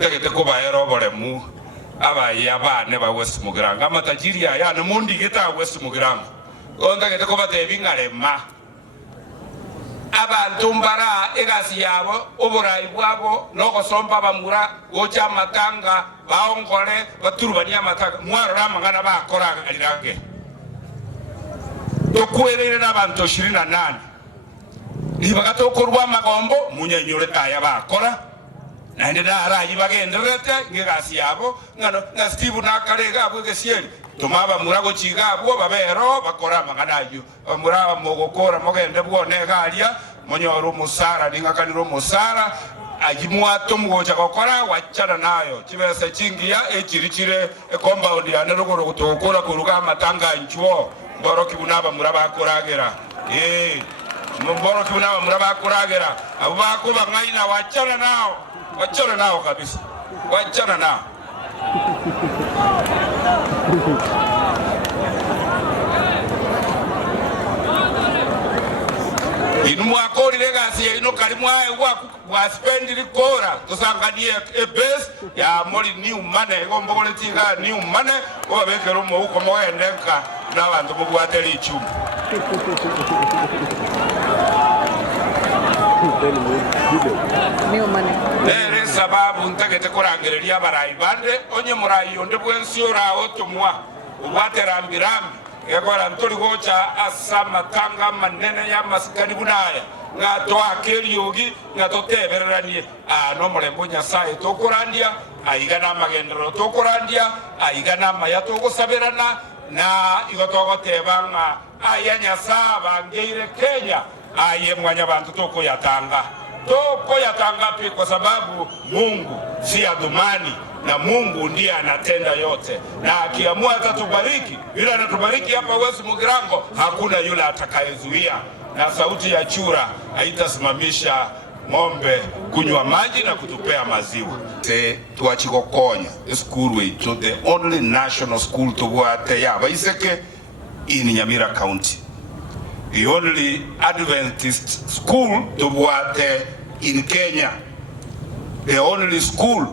ndagete kubaero boremu abaya bane ba West Mugirango amatajiri aya na mundi geta West Mugirango ndagete kubatebingarema abantu mbara egasi yabo oburayi bwabo nokosomba bamura gocha matanga baongole baturubania matanga mwara mangana bakora alirage dokwerere n'abantu 28 nibagatokorwa magombo munyenyure taya bakora nande dara yibagenderete ngegasi yabo ngano na Steve nakarega bwegesieli tumaba murago chigabo babero bakora maganayo muraba mogokora mogende bwone galia monyoro musara ningakaniro musara ajimwato mugocha gokora wachana nayo kibese chingia ekirichire compound ya nerugoro gutokora kuruga matanga nchuo mboro kibunaba muraba akoragera mboro kibunaba muraba akoragera abo bakuba ngaina wachana nao kabisa wachana nao inumwakori legasi ino kalimwae wa spend likora tusanganie base ya moli new money gombogole tinga new money ko bekero mo uko mo endenka n'abantu mugwateli icumu new money nere sababu ntagete kurangereria barayi bande onye murayi onde bwensura otumwa ubwaterambirambi ekora ntoli gocha asama tanga manene ya masikani bunaya ngato akeliogi ngato tebereranie no mulembo nyasaye tokorandia aigana magendero tokorandia aigana maya togosaberana na igotogo tebanga aya nyasaba ngeire Kenya aye mwanya bantu toko yatanga pi kwa sababu Mungu si adhumani na Mungu ndiye anatenda yote na akiamua atatubariki yule anatubariki hapa West Mugirango hakuna yule atakayezuia na sauti ya chura haitasimamisha ng'ombe kunywa maji na kutupea maziwa tuachikokonya school way to the only national school to wate ya baiseke in Nyamira County, the only Adventist school to wate in Kenya, the only school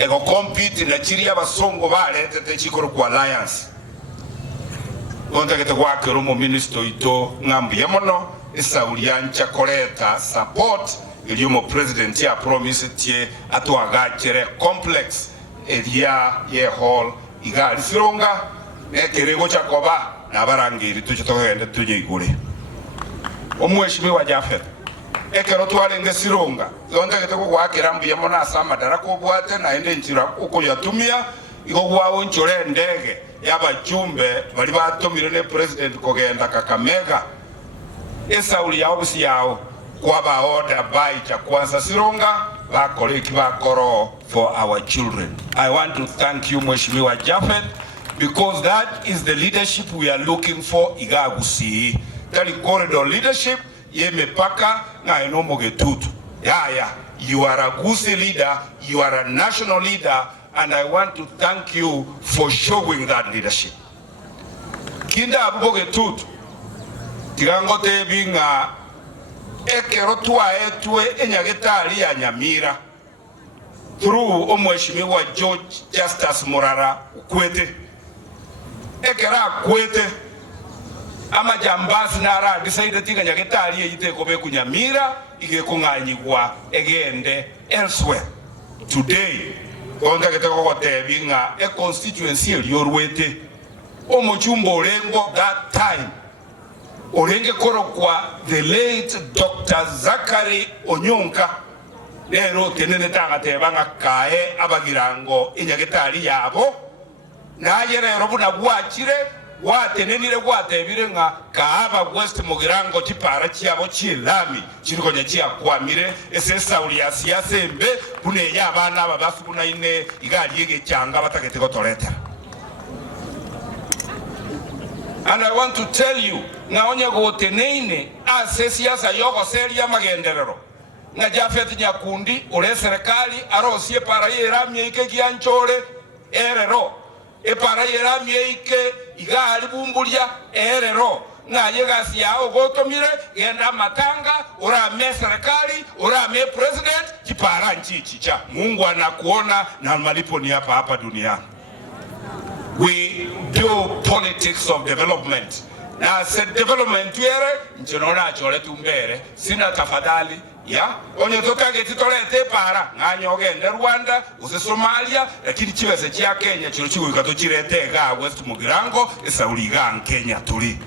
ego compete na chiri abasongo balete techikoro ku alliance ondagete gwake rumo minister ito ngambi yamono esauliancha koleta support iliomo president ya promise tie atwagachere complex elia ye hall igali sironga nekerego chakoba nabarangiri tuchitogende tunyigure omweshimiwa Japhet ekero twarenge sironga ondagete gwakira mbi yamono asama darako bwate na ende nchira uko yatumia iko gwawo nchore ndege y'abajumbe bali batumire ne president kogenda Kakamega esauli yawo busi yawo kwaba order by cha kwanza sironga bakoleki bakoro for our children. I want to thank you Mheshimiwa Japhet because that is the leadership we are looking for igagusi tali corridor leadership yemepaka na enomo getutu yaya you are a Gusii leader, you are a national leader, and I want to thank you for showing that leadership. Kinda abuboge tutu tigangote binga ekero twaetwe enyagetali ya Nyamira through omweshimiwa George Justus Murara Ukwete ekera Kwete amajambazi nara decide tinga nyagetali yiteko be ku Nyamira igekunganyigwa egende elsewhere. Today onda keteko kotebinga a constituency eliorwete omuchumbo orengo that time orenge korokwa the late Dr. Zachary Onyonka lero tenene tanga tebanga kae abagirango inyagetali yabo na yere robuna bwachire watenenire watebire nga kaaba West Mugirango chipara chiabo chilami chirikonya chiakwamire esesa uli ya siasa embe kune ya abana ababasu kuna ine igali yege changa batakete kotoletera. And I want to tell you naonya goteneine ase siasa yoko seri ya magenderero nga Japhet Nyakundi ule serikali arosie para yeramye ike kianchore erero para yeramye ike igali bumbulia erero ngaye gasi yao gotomire genda matanga urame serikali urame president kipara nchichi cha Mungu anakuona na malipo ni hapa hapa duniani. We do politics of development. Na se development yere nchonona chole tumbere sina tafadhali ya onye tokage titolete para nganyoge nde Rwanda use Somalia lakini chibese chia Kenya chiro chigo ikato chirete ga West Mugirango esauliga Kenya tuli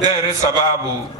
dere sababu